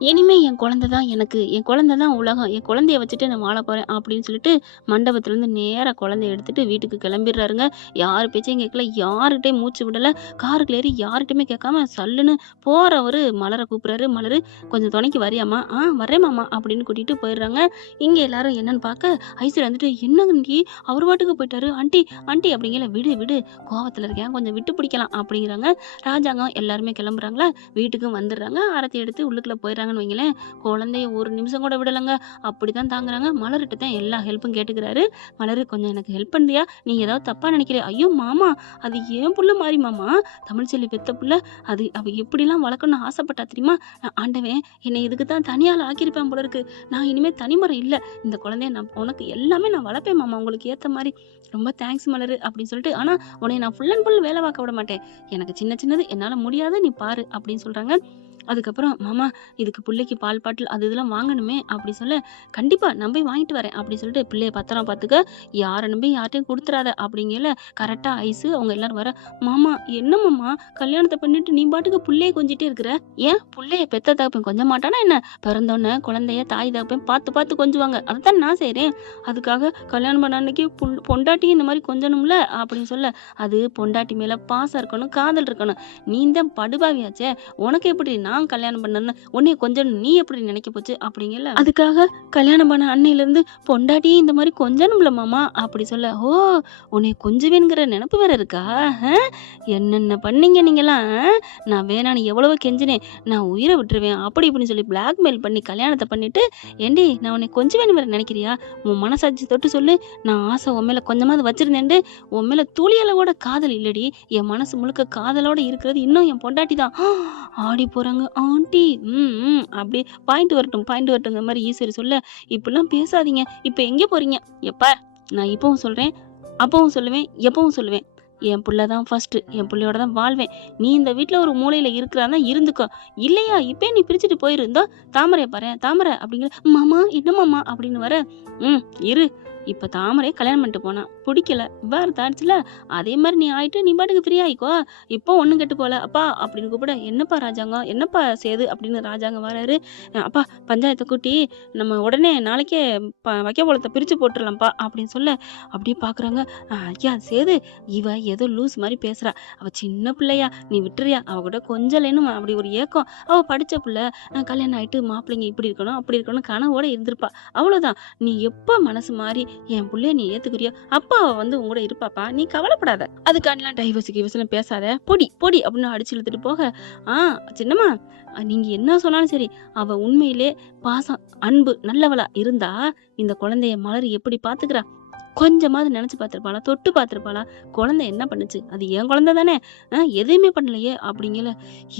இனிமே என் குழந்தை தான் எனக்கு. என் குழந்தை தான் உலகம். என் குழந்தைய வச்சுட்டு நான் வாழப் போறேன் அப்படின்னு சொல்லிட்டு மண்டபத்துலேருந்து நேரா குழந்தைய எடுத்துட்டு வீட்டுக்கு கிளம்பிடுறாருங்க. யார் பேச்சையும் கேட்கல. யார்கிட்டயும் மூச்சு விடல. காருக்குள்ள ஏறி யார்கிட்டயுமே கேட்காம சல்லுன்னு போறவரு மலர கூப்பிடுறாரு. "மலரு கொஞ்சம் துணைக்கு வரியாம்மா?" வரேன் மாமா" அப்படின்னு கூட்டிட்டு போயிடுறாங்க. இங்க எல்லாரும் என்னன்னு பார்க்க ஐஸ்வர்யா வந்துட்டு, "என்னங்கடி அவரு பாட்டுக்கு போயிட்டாரு. ஆன்ட்டி ஆன்ட்டி" அப்படிங்கல. "விடு விடு கோவத்துல இருக்கேன். கொஞ்சம் விட்டு பிடிக்கலாம்" அப்படிங்கிறாங்க. ராஜாங்கம் எல்லாருமே கிளம்புறாங்களா, வீட்டுக்கும் வந்துடுறாங்க. ஆரத்தி எடுத்து உள்ளுக்குள்ள போயிடுறாங்கன்னு வைங்களேன். குழந்தைய ஒரு நிமிஷம் கூட விடலங்க. அப்படிதான் தாங்குறாங்க. மலர்கிட்ட தான் எல்லா ஹெல்ப்பும் கேட்டுக்கிறாரு. "மலரு கொஞ்சம் எனக்கு ஹெல்ப் பண்றியா? நீ ஏதாவது தப்பா நினைக்கிறியா?" "ஐயோ மாமா, அது என் புள்ள மாரி மாமா. தமிழ்ச்செல்வி பெத்த புள்ள. அது அவ எப்படிலாம் வளர்க்கணும்னு ஆசைப்பட்டா தெரியுமா? ஆண்டவன் என்னை இதுக்கு தான் தனியாள் ஆக்கியிருப்பான் போல இருக்கு. நான் இனிமே தனிமரம் இல்ல. இந்த குழந்தைய நான் உனக்கு எல்லாமே நான் வளர்ப்பேன் மாமா, உங்களுக்கு ஏத்த மாரி. ரொம்ப தேங்க்ஸ் மலரு" அப்படின்னு சொல்லிட்டு, "ஆனா உன்னைய நான் ஃபுல் அண்ட் ஃபுல் வேலை பார்க்க விட மாட்டேன். எனக்கு சின்ன சின்னது என்னால முடியாது, நீ பாரு" அப்படின்னு சொல்றாங்க. அதுக்கப்புறம், "மாமா இதுக்கு புள்ளைக்கு பால் பாட்டில் அது இதெல்லாம் வாங்கணுமே" அப்படி சொல்ல, "கண்டிப்பா நான் போய் வாங்கிட்டு வரேன்" அப்படி சொல்லிட்டு, "பிள்ளைய பத்திரம் பார்த்துக்க. யார நம்பி யார்ட்டயும் குடுத்துறாத" அப்படிங்கல. கரெக்ட்டா ஐஸு அவங்க எல்லாரும் வர, "மாமா என்ன மாமா கல்யாணத்த பண்ணிட்டு நீ பாட்டுக்கு புள்ளைய கொஞ்சிட்டே இருக்கிற? ஏன் புள்ளைய பெத்த தகப்பன் கொஞ்ச மாட்டானா என்ன? பிறந்தோன்ன குழந்தைய தாய் தகப்பன் பார்த்து பார்த்து கொஞ்சுவாங்க. அதத்தான் நான் செய்றேன். அதுக்காக கல்யாணம் பண்ண அன்னைக்கு பொண்டாட்டியும் இந்த மாரி கொஞ்சணும்ல" அப்படின்னு சொல்ல, "அது பொண்டாட்டி மேல பாசம் இருக்கணும், காதல் இருக்கணும். நீ தான் படுபாவியாச்சே. உனக்கு எப்படி நான் கல்யாணம் பண்ணேன்னு உன்னைய கொஞ்சம் நீ எப்படி நினைக்க போச்சு" அப்படிங்கல. "அதுக்காக கல்யாணம் பண்ண அன்னையிலேருந்து பொண்டாட்டியும் இந்த மாதிரி கொஞ்சணும்ல மாமா" அப்படி சொல்ல, "ஓ உன்னைய கொஞ்சுவேங்கிற நினப்பு வேற இருக்கா? என்னென்ன பண்ணீங்க நீங்களாம்? நான் வேணான்னு எவ்வளவோ கெஞ்சினேன். நான் உயிரை விட்டுருவேன்" அப்படி இப்படின்னு சொல்லி பிளாக்மெயில் பண்ணி கல்யாணத்தை பண்ணிட்டு, "ஏண்டி நான் உன்னை கொஞ்சுவேன்னு வேற நினைக்கிறியா? உன் மனசாட்சி தொட்டு சொல்லு. நான் ஆசை உன் மேல கொஞ்சமாவது வச்சிருந்தேன்ட்டு. உன் மேல துளியள கூட காதல் இல்லடி. என் மனசு முழுக்க காதலோட இருக்கிறது இன்னும் என் பொண்டாட்டி தான்" ஆடி போறாங்க. "ஆண்டி அப்படி பாயிண்ட் வரட்டும் பாயிண்ட் வரட்டுங்கிற மாதிரி ஈஸ்வரி சொல்ல, "இப்படிலாம் பேசாதீங்க. இப்ப எங்க போறீங்க?" "எப்பா நான் இப்பவும் சொல்றேன், அப்பவும் சொல்லுவேன், எப்பவும் சொல்லுவேன். என் புள்ள தான் ஃபர்ஸ்ட். என் புள்ளையோட தான் வாழ்வேன். நீ இந்த வீட்ல ஒரு மூலையில இருக்கிறான்னா இருந்துக்கோ. இல்லையா இப்பயே நீ பிரிச்சுட்டு போயிரு. இந்தோ தாமரைய பாரேன் தாமரை" அப்படிங்கிற. "மாமா என்ன மாமா" அப்படின்னு வர, "ம் இரு. இப்ப தாமரைய கல்யாணம் பண்ணிட்டு போனா. பிடிக்கல. விவாகரத்து ஆயிடுச்சுல. அதே மாதிரி நீ ஆயிட்டு நீ பாட்டுக்கு ஃப்ரீ ஆயிக்கோ. இப்போ ஒண்ணும் கெட்டு போல. அப்பா" அப்படின்னு கூப்பிட, "என்னப்பா ராஜாங்கம்? என்னப்பா சேது?" அப்படின்னு ராஜாங்கம் வராரு. "அப்பா பஞ்சாயத்த கூட்டி நம்ம உடனே நாளைக்கே வைக்கோலத்த பிரிச்சு போட்டுறலாம்ப்பா" அப்படின்னு சொல்ல, அப்படியே பார்க்குறாங்க. "ஐயா சேது, இவ ஏதோ லூஸ் மாரி பேசுறா. அவ சின்ன பிள்ளையா, நீ விட்டுறியா? அவ கூட கொஞ்சலேன்னு அப்படி ஒரு ஏக்கம். அவ படிச்ச புள்ள. கல்யாணம் ஆயிட்டு மாப்பிள்ளைங்க இப்படி இருக்கணும், அப்படி இருக்கணும் கனவோட இருந்திருப்பா. அவ்வளோதான். நீ எப்ப மனசு மாறி என் புள்ளைய நீ ஏத்துக்கிறியோ, அப்ப அவ வந்து உன் கூட இருப்பாப்பா. நீ கவலைப்படாத. அதுக்காண்டிலாம் டைவர்ஸ் கிவர்ஸ்ன்னு பேசாத. பொடி பொடி" அப்படின்னு அடிச்சு இழுத்துட்டு போக, "ஆ சின்னம்மா, நீங்க என்ன சொன்னாலும் சரி. அவ உண்மையிலே பாசம், அன்பு, நல்லவளா இருந்தா இந்த குழந்தைய மலர் எப்படி பாத்துக்கிறா? கொஞ்சமாவது நினைச்சு பார்த்திருப்பாளா? தொட்டு பார்த்திருப்பாளா? குழந்தை என்ன பண்ணுச்சு? அது என் குழந்தை தானே! எதையுமே பண்ணலையே!" அப்படிங்கல.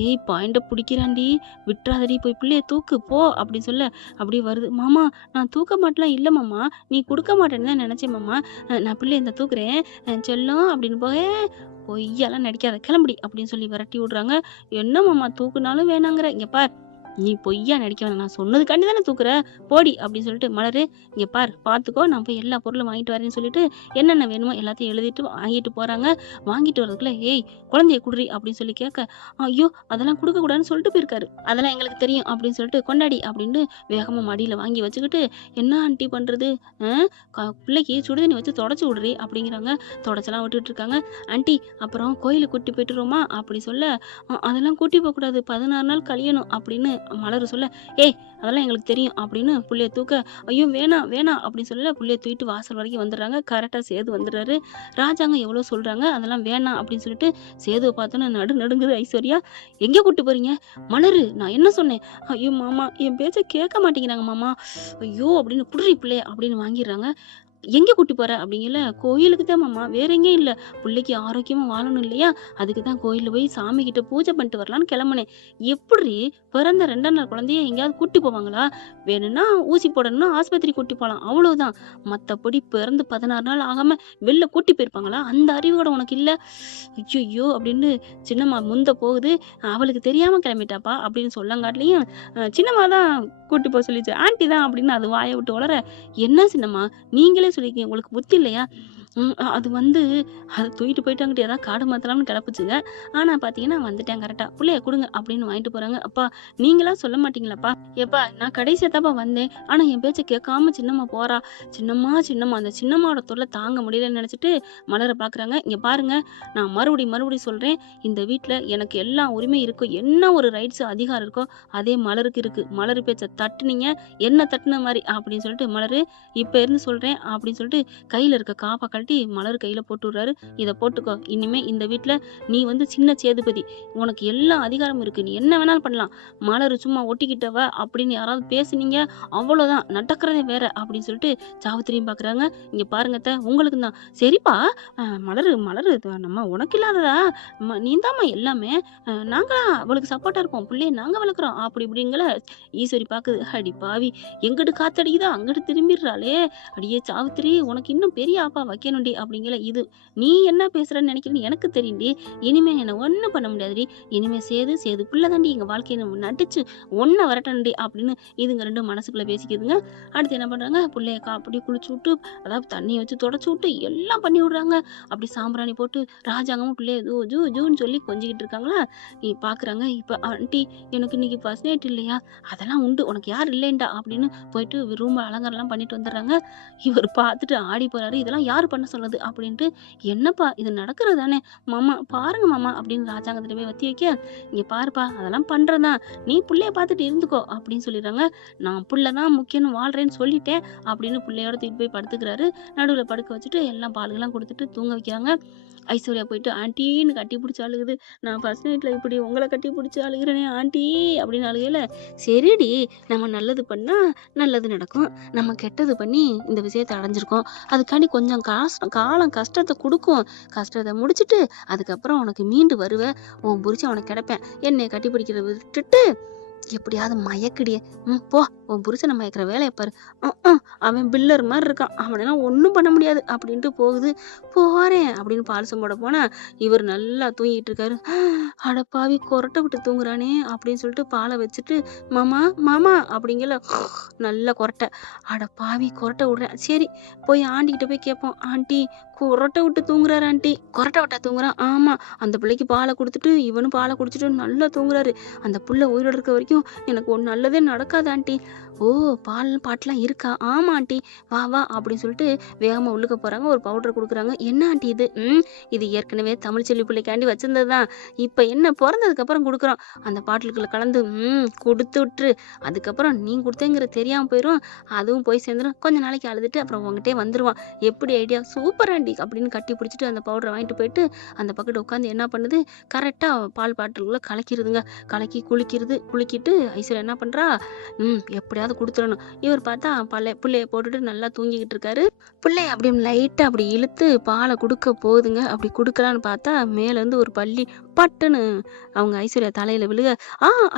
"ஏய் பாயிண்ட்ட புடிக்கிறான்டி. விட்றாதடி. போய் புள்ளைய தூக்கு போ" அப்படி சொல்ல, அப்படியே வருது. "மாமா நான் தூக்க மாட்டேன்லாம் இல்ல மாமா. நீ குடுக்க மாட்டேன்னு தான் நினைச்சேன் மாமா. நான் புள்ளைய இந்தா தூக்குறேன். செல்லம்" அப்படின்னு போக, "பொய்யெல்லாம் நடிக்காத. கிளம்புடி" அப்படின்னு சொல்லி விரட்டி விடுறாங்க. "என்ன மாமா தூக்குனாலும் வேணாங்கிற? இங்க பார். நீ பொய்யா நடிக்க வேணாம். நான் சொன்னதுக்காண்டி தானே தூக்குற. போடி" அப்படின்னு சொல்லிட்டு, "மலரு இங்க பார் பார்த்துக்கோ. நான் போய் எல்லா பொருளும் வாங்கிட்டு வரேன்னு" சொல்லிட்டு என்னென்ன வேணுமோ எல்லாத்தையும் எழுதிட்டு வாங்கிட்டு போறாங்க. வாங்கிட்டு வரதுக்குள்ள, "ஏய் குழந்தைய குடுறி" அப்படின்னு சொல்லி கேட்க, "ஐயோ அதெல்லாம் குடுக்கக்கூடாதுன்னு சொல்லிட்டு போயிருக்காரு. அதெல்லாம் எங்களுக்கு தெரியும்" அப்படின்னு சொல்லிட்டு, "கொண்டாடி" அப்படின்னு வேகமா மடியில வாங்கி வச்சுக்கிட்டு, "என்ன ஆண்டி பண்றது? பிள்ளைக்கு சுடுதண்ணி வச்சு தொடச்சு விடுறி" அப்படிங்கிறாங்க. தொடச்செல்லாம் விட்டுட்டு இருக்காங்க. "ஆண்டி அப்புறம் கோயிலுக்கு கூட்டி போயிட்டுருவோமா?" அப்படி சொல்ல, அதெல்லாம் கூட்டி போகக்கூடாது. 16 நாள் கழியணும்" அப்படின்னு மலரு சொல்ல, "ஏய் அதெல்லாம் எங்களுக்கு தெரியும்" அப்படின்னு புள்ளைய தூக்க, "ஐயோ வேணாம் வேணாம்" அப்படின்னு சொல்ல புள்ளைய தூக்கிட்டு வாசல் வரைக்கும் வந்துடுறாங்க. கரெக்டா சேது வந்துடுறாரு. ராஜாங்க எவ்வளோ சொல்றாங்க. அதெல்லாம் வேணாம் அப்படின்னு சொல்லிட்டு, சேதுவ பார்த்தோன்னே நடுங்குது ஐஸ்வர்யா. "எங்க கூட்டு போறீங்க?" "மலரு நான் என்ன சொன்னேன்?" "ஐயோ மாமா என் பேச்ச கேட்க மாட்டேங்கிறாங்க மாமா." "ஐயோ" அப்படின்னு "குடுறி புள்ளைய" அப்படின்னு வாங்கிடுறாங்க. "எங்க கூட்டி போற?" அப்படிங்கல. "கோயிலுக்கு தான் மாமா. வேற எங்கேயும் இல்ல. புள்ளைக்கு ஆரோக்கியமா வாழணும் இல்லையா? அதுக்கு தான் கோயில்ல போய் சாமி கிட்ட பூஜை பண்ணிட்டு வரலான்னு கிளம்புனேன்." "எப்புட்ரி பிறந்த 2ஆம் நாள் குழந்தைய எங்கேயாவது கூட்டி போவாங்களா? வேணும்னா ஊசி போடணும்னா ஆஸ்பத்திரி கூட்டி போலாம். அவ்வளவுதான். மத்தபடி பிறந்து 16 நாள் ஆகாம வெளில கூட்டி போயிருப்பாங்களா? அந்த அறிவு கூட உனக்கு இல்ல." "ஐயய்யோ!" அப்படின்னு சின்னம்மா முந்த போகுது. "அவளுக்கு தெரியாம கிளம்பிட்டாப்பா" அப்படின்னு சொல்லங்காட்டியும், சின்னம்மா தான் கூட்டி போ சொல்லிச்சு. ஆன்டி தான் அப்படின்னு அது வாய விட்டு ஒளர, "என்ன சின்னம்மா நீங்களே சொல்லியிருக்கீங்க. உங்களுக்கு புத்தி இல்லையா? அது வந்து அத தூக்கிட்டு போயிட்டு அங்கிட்டு ஏதாவது காடு மாத்தலாம்னு கிளப்புச்சுங்க. ஆனா பார்த்தீங்கன்னா, வந்துட்டேன் கரெக்ட்டா. "புள்ளைய குடுங்க" அப்படின்னு வாங்கிட்டு போறாங்க. "அப்பா நீங்களா சொல்ல மாட்டீங்களாப்பா? எப்பா நான் கடைசியா தான்ப்பா வந்தேன். ஆனா என் பேச்ச கேட்காம சின்னம்மா போறா. சின்னம்மா, சின்னம்மா" அந்த சின்னம்மாவோட தொல்ல தாங்க முடியலன்னு நெனச்சுட்டு மலர பார்க்குறாங்க. "இங்க பாருங்க, நான் மறுபடியும் சொல்றேன். இந்த வீட்ல எனக்கு எல்லா உரிமையும் இருக்கு. என்ன ஒரு ரைட்ஸ், அதிகாரம் இருக்கோ, அதே மலருக்கு இருக்கு. மலரு பேச்ச தட்டுனீங்க, என்ன தட்டுன மாரி" அப்படின்னு சொல்லிட்டு, "மலரு இப்ப இருந்து சொல்றேன்" அப்படின்னு சொல்லிட்டு கையில இருக்க காப்ப கழட்டி மலர் கையில போட்டு விடுறாரு. "இத போட்டுக்கோ. இனிமே இந்த வீட்ல நீ வந்து சின்ன சேதுபதி. உனக்கு எல்லா அதிகாரமும் இருக்கு. நீ என்ன வேணாலும் பண்ணலாம். மலரு சும்மா ஒட்டிக்கிட்டவ அப்படின்னு யாராவது பேசுனீங்க, அவ்வளோதான். நடக்கிறதே வேற" அப்படின்னு சொல்லிட்டு சாவித்திரியும் பார்க்குறாங்க. "இங்க பாருங்க அத்த, உங்களுக்கும் தான்." "சரிப்பா, மலரு மலரு நம்ம உனக்கு இல்லாததா? நீ தாம்மா எல்லாமே. நாங்கலாம் அவளுக்கு சப்போர்ட்டா இருப்போம். புள்ளைய நாங்க வளர்க்குறோம்." அப்படி இப்படிங்கல ஈஸ்வரி பார்க்குது. "அடி பாவி! எங்கிட்டு காத்தடிக்குதோ அங்கிட்டு திரும்பிடுறாளே! அடியே சாவித்திரி, உனக்கு இன்னும் பெரிய ஆப்பா வைக்கணும்டி" அப்படிங்கல. "இது நீ என்ன பேசுறன்னு நினைக்கிறேன்னு எனக்கு தெரியும்டி. இனிமே என்ன ஒண்ணும் பண்ண முடியாதுடி. இனிமே சேது புள்ள தாண்டி எங்க வாழ்க்கைய நம்ம நடிச்சு ஒண்ண விரட்டணும்டி" அப்படின்னு இதுங்க 2 மனசுக்குள்ள பேசிக்குதுங்க. அடுத்து என்ன பண்றாங்க, புள்ளைய அப்படியே குளிச்சு விட்டு, அதாவது தண்ணிய வச்சு தொடச்சு விட்டு எல்லாம் பண்ணி விடுறாங்க. அப்படி சாம்பிராணி போட்டு ராஜாங்கமும் பிள்ளைய ஜூ ஜூ ஜூன்னு சொல்லி கொஞ்சிக்கிட்டு இருக்காங்களா. பாக்குறாங்க. இப்ப "ஆண்டி எனக்கு இன்னைக்கு ஃபர்ஸ்ட் நைட் இல்லையா? அதெல்லாம் உண்டு. உனக்கு யார் இல்லைன்டா" அப்படின்னு போயிட்டு ரூம் அலங்காரம்லாம் பண்ணிட்டு வந்துடுறாங்க. இவர் பார்த்துட்டு ஆடி போறாரு. "இதெல்லாம் யார் பண்ண சொன்னது?" அப்படின்ட்டு. "என்னப்பா இது நடக்கிறது தானே மாமா, பாருங்க மாமா" அப்படின்னு ராஜாங்கத்திட்ட போய் வத்தி வைக்க, "இங்க பாருப்பா அதெல்லாம் பண்றதுதான். நீ புள்ளைய பார்த்துட்டு இருந்துக்கோ" அப்படின்னு சொல்லிடுறாங்க. "நான் புள்ள தான் முக்கியம்னு வாழ்றேன்னு சொல்லிட்டேன்" அப்படின்னு புள்ளையோட தூக்கிட்டு போய் படுத்துக்கிறாரு. நடுவுல படுக்க வச்சுட்டு எல்லாம் பாலுலாம் குடுத்துட்டு தூங்க வைக்கிறாங்க. ஐஸ்வர்யா போயிட்டு ஆன்ட்டின்னு கட்டி பிடிச்சு அழுகுது. "நான் ஃபர்ஸ்ட் நைட்ல இப்படி உங்கள கட்டி பிடிச்சு அழுகுறேனே ஆன்ட்டி" அப்படின்னு அழுகையில, "சரிடி, நம்ம நல்லது பண்ணா நல்லது நடக்கும். நம்ம கெட்டது பண்ணி இந்த விஷயத்த அடைஞ்சிருக்கோம். அதுக்காண்டி கொஞ்சம் காலம் கஷ்டத்த குடுக்கும். கஷ்டத்த முடிச்சுட்டு அதுக்கப்புறம் உனக்கு மீண்டு வருவ. உன் புருஷன் உனக்கு கிடைப்பேன். என்னைய கட்டி பிடிக்கிறத விட்டுட்டு எப்படியாவது மயக்குடி. போ, உன் புருஷனை மயக்கிற வேலைய பாரு. அவன் பில்லர் மாதிரி இருக்கான். அவனெல்லாம் ஒண்ணும் பண்ண முடியாது" அப்படின்ட்டு போகுது. "போறேன்" அப்படின்னு பால்சம் போட போனா, இவர் நல்லா தூங்கிட்டு இருக்காரு. "அடப்பாவி, கொரட்டை விட்டு தூங்குறானே" அப்படின்னு சொல்லிட்டு பாலை வச்சுட்டு, "மாமா மாமா" அப்படிங்கல நல்ல கொரட்டை. "அடப்பாவி, கொரட்டை விடுறேன். சரி, போய் ஆண்டிகிட்ட போய் கேட்போம். ஆண்டி கொரட்டை விட்டு தூங்குறாரு ஆண்டி." "கொரட்டை விட்டா தூங்குறான்?" "ஆமா, அந்த பிள்ளைக்கு பாலை கொடுத்துட்டு இவனும் பாலை குடிச்சிட்டு நல்லா தூங்குறாரு. அந்த புள்ள உயிரோட இருக்க வரைக்கும் எனக்கு ஒண்ணு நல்லதே நடக்காது ஆண்டி." "ஓ, பால் பாட்டுலாம் இருக்கா?" "ஆமா ஆண்டி, வா வா" அப்படின்னு சொல்லிட்டு வேகமா உள்ளுக்க போறாங்க. ஒரு பவுடர் கொடுக்குறாங்க. "என்ன ஆண்டி இது?" இது ஏற்கனவே தமிழ்ச்செல்வி பிள்ளைக்காண்டி வச்சிருந்தது தான். இப்ப என்ன பிறந்ததுக்கு அப்புறம் கொடுக்குறோம். அந்த பாட்டிலுக்குள்ள கலந்து கொடுத்து விட்டுரு. அதுக்கப்புறம் நீ கொடுத்தேங்கிறது தெரியாம போயிடும். அதுவும் போய் சேர்ந்துரும். கொஞ்ச நாளைக்கு அழுதுட்டு அப்புறம் உங்ககிட்டே வந்துருவான். எப்படி ஐடியா? சூப்பர் ஆண்டி" அப்படின்னு கட்டி பிடிச்சிட்டு அந்த பவுடரை வாங்கிட்டு போயிட்டு அந்த பக்கத்து உட்காந்து என்ன பண்ணுது, கரெக்டா பால் பாட்டிலுக்குள்ள கலக்கிருதுங்க. கலக்கி குலுக்கிட்டு ஐஸ்வர்யா என்ன பண்றா, எப்படியாவது குடுத்துறணும். இவர் பார்த்தா புள்ளைய போட்டுட்டு நல்லா தூங்கிக்கிட்டு இருக்காரு. புள்ளைய அப்படியே லைட்டா அப்படி இழுத்து பாலை குடுக்க போகுதுங்க. அப்படி குடுக்கலான்னு பார்த்தா மேலேருந்து ஒரு பல்லி பட்டுன்னு அவங்க ஐஸ்வர்யா தலையில விழுக,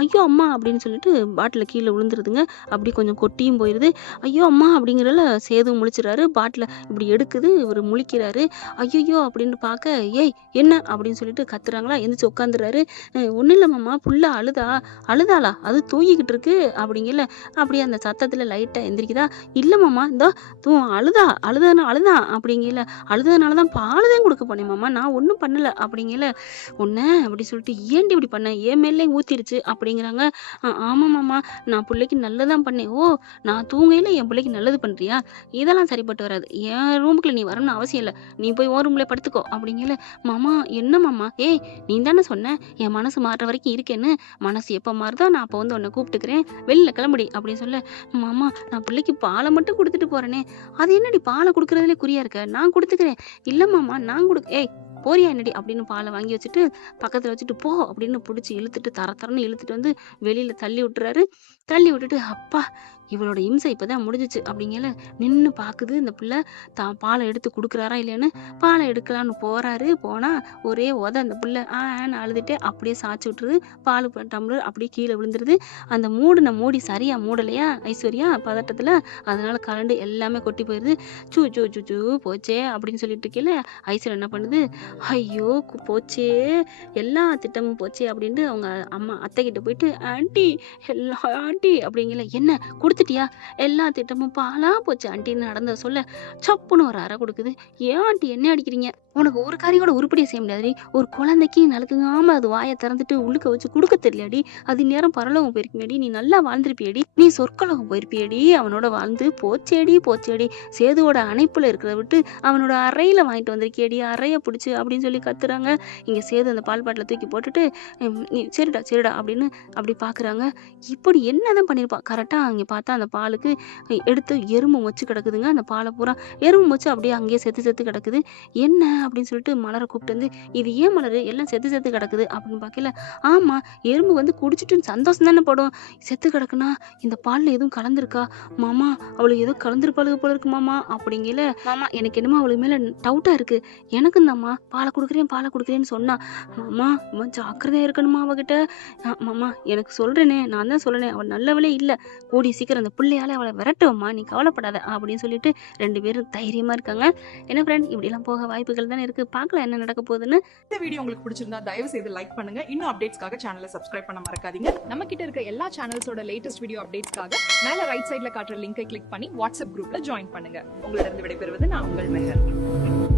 ஐயோ அம்மா" அப்படின்னு சொல்லிட்டு பாட்டில கீழே விழுந்துருதுங்க. அப்படி கொஞ்சம் கொட்டியும் போயிருது. "ஐயோ அம்மா" அப்படிங்கிறல சேதுவும் முழிச்சிடுறாரு. பாட்டில இப்படி எடுக்குது. இவர் முழிக்கிறாரு. ஐயையோ அப்படின்னு பார்க்க, "ஏய் என்ன?" அப்படின்னு சொல்லிட்டு கத்துறாங்களா. எந்திரிச்சு உட்காந்துறாரு. "ஒண்ணும் இல்ல மாமா, புள்ள அழுதாளா? அது தூங்கிக்கிட்டு இருக்கு" அப்படிங்கல. அப்படியே அந்த சத்தத்துல லைட்டா எந்திரிக்குதா. "இல்ல மாமா, இந்தா அழுதான்" அப்படிங்கல. "அழுததுனால தான் பால் தான் கொடுக்க போனேன் மாமா, நான் ஒண்ணும் பண்ணல" அப்படிங்கல. "ஒண்ணு" அப்படி சொல்லிட்டு, "ஏன்டி இப்படி பண்ண? என் மேலே ஊத்திருச்சு" அப்படிங்கிறாங்க. "ஆமா மாமா, நான் புள்ளைக்கு நல்லதான் பண்ணேன்." "ஓ, நான் தூங்கையில என் பிள்ளைக்கு நல்லது பண்றியா? இதெல்லாம் சரிப்பட்டு வராது. என் ரூமுக்குள்ள நீ வரணும்னு அவசியம் இல்ல. நீ போய் உன் ரூம்ல படுத்துக்கோ" அப்படிங்கல. "மாமா என்ன மாமா?" "ஏய், நீ தானே சொன்ன என் மனசு மாறுற வரைக்கும் இருக்கேன்னு. மனசு எப்ப மாறுதோ நான் அப்ப வந்து உன்னை கூப்பிட்டுக்கிறேன். வெளில கிளம்புடி" அப்படின்னு சொல்ல, "மாமா நான் பிள்ளைக்கு பாலை மட்டும் கொடுத்துட்டு போறேனே." "அது என்னடி பாலை கொடுக்கறதுலே குறியா இருக்க? நான் கொடுத்துக்கிறேன்." "இல்ல மாமா, நான் ஏய் போறியா என்னடி" அப்படின்னு பாலை வாங்கி வச்சுட்டு பக்கத்துல வச்சுட்டு, "போ" அப்படின்னு பிடிச்சி இழுத்துட்டு தரன்னு இழுத்துட்டு வந்து வெளியில தள்ளி விட்டுறாரு. தள்ளி விட்டுட்டு, அப்பா இவளோட இம்சை இப்பதான் முடிஞ்சிச்சு அப்படிங்கல. நின்னு பாக்குது இந்த பிள்ளை. தான் பாலை எடுத்து குடுக்குறாரா இல்லையான்னு. பாலை எடுக்கலான்னு போறாரு. போனா ஒரே அந்த புள்ள ஆன்னு அழுதுட்டு அப்படியே சாய்ச்சி விட்டுருது. பால் டம்ளர் அப்படியே கீழே விழுந்துருது. அந்த மூடி சரியா மூடலையா ஐஸ்வர்யா பதட்டத்துல, அதனால கரண்டு எல்லாமே கொட்டி போயிருது. சூ சூ சூ சூ போச்சே அப்படின்னு சொல்லிட்டு இருக்கையில ஐஸ்வர்யா என்ன பண்ணுது, ஐயோ போச்சே, எல்லா திட்டமும் போச்சே அப்படின்ட்டு அவங்க அத்தை கிட்ட போயிட்டு, ஆண்டி அப்படிங்கல. "என்ன குடுத்துட்டியா? எல்லா திட்டமும் பாழா போச்சு ஆன்ட்டின்னு நடந்தத சொல்ல, சப்புன்னு ஒரு அறை குடுக்குது. ஏன் ஆன்ட்டி என்ன அடிக்கிறீங்க? உனக்கு ஒரு காரியம் கூட உருப்படியா செய்ய முடியாதுடி. ஒரு குழந்தைக்கு நலுங்குங்காம அது வாய திறந்துட்டு உள்ளுக்க வச்சு குடுக்க தெரியலடி. அது இந்நேரம் பரலோகம் போயிருக்குமேடி. நீ நல்லா வாழ்ந்திருப்பியேடி. நீ சொர்க்கலோகம் போயிருப்பியேடி. அவனோட வாழ்ந்து போச்சேடி போச்சேடி. சேதுவோட அணைப்புல இருக்கிறத விட்டு அவனோட அறையில வாங்கிட்டு வந்திருக்கியேடி. அறைய புடிச்சு அப்படின்னு சொல்லி கத்துறாங்க. இங்க சேது அந்த பால் பாட்டில தூக்கி போட்டுட்டு, நீ சரிடா சரிடா அப்படின்னு அப்படி பாக்குறாங்க. இப்படி என்னதான் பண்ணியிருப்பான்? கரெக்டா அங்க பார்த்தா அந்த பாலுக்கு எடுத்து எறும்பு மொச்சு கிடக்குதுங்க. அந்த பாலை பூரா எறும்பு மொச்சு அப்படியே அங்கேயே செத்து செத்து கிடக்குது. என்ன அப்படின்னு சொல்லிட்டு மலரை கூப்பிட்டு வந்து, இது ஏன் மலரு எல்லாம் செத்து செத்து கிடக்குது அப்படின்னு பார்க்கல. ஆமா, எறும்பு வந்து குடிச்சிட்டு சந்தோஷம் தானே படும். செத்து கிடக்குனா இந்த பால்ல எதுவும் கலந்துருக்கா மாமா? அவளுக்கு ஏதோ கலந்துருப்பாளுக போல இருக்கு மாமா அப்படிங்கல. மாமா எனக்கு என்னமோ அவளுக்கு மேல டவுட்டா இருக்கு. எனக்கும் தாம்மா பாலை கொடுக்குறேன்னு சொன்னா. மாமா ரொம்ப ஜாக்கிரதையா இருக்கணுமா அவகிட்ட. மாமா எனக்கு சொல்றேனே, நான் தான் சொல்றேனே, அவள் நல்லவளே இல்ல. கூடிய சீக்கிரம் அந்த பிள்ளையால அவளை விரட்டுவம்மா, நீ கவலைப்படாத அப்படின்னு சொல்லிட்டு 2 பேரும் தைரியமா இருக்காங்க. என்ன ஃப்ரெண்ட், இப்படிலாம் போக வாய்ப்புகள் தானே இருக்கு. பார்க்கலாம் என்ன நடக்க போகுதுன்னு. இந்த வீடியோ உங்களுக்கு பிடிச்சிருந்தா தயவு செய்து லைக் பண்ணுங்க. இன்னும் அப்டேட்ஸ்க்காக சேனலை சப்ஸ்கிரைப் பண்ண மறக்காதீங்க. நம்ம கிட்ட இருக்க எல்லா சேனல்ஸோட லேட்டஸ்ட் வீடியோ அப்டேட்ஸ்க்காக மேல ரைட் சைடுல காட்டுற லிங்கை கிளிக் பண்ணி வாட்ஸ்அப் குரூப்ல ஜாயின் பண்ணுங்க. உங்களிடம் விடைபெறுவது நான் உங்கள் மெஹர்.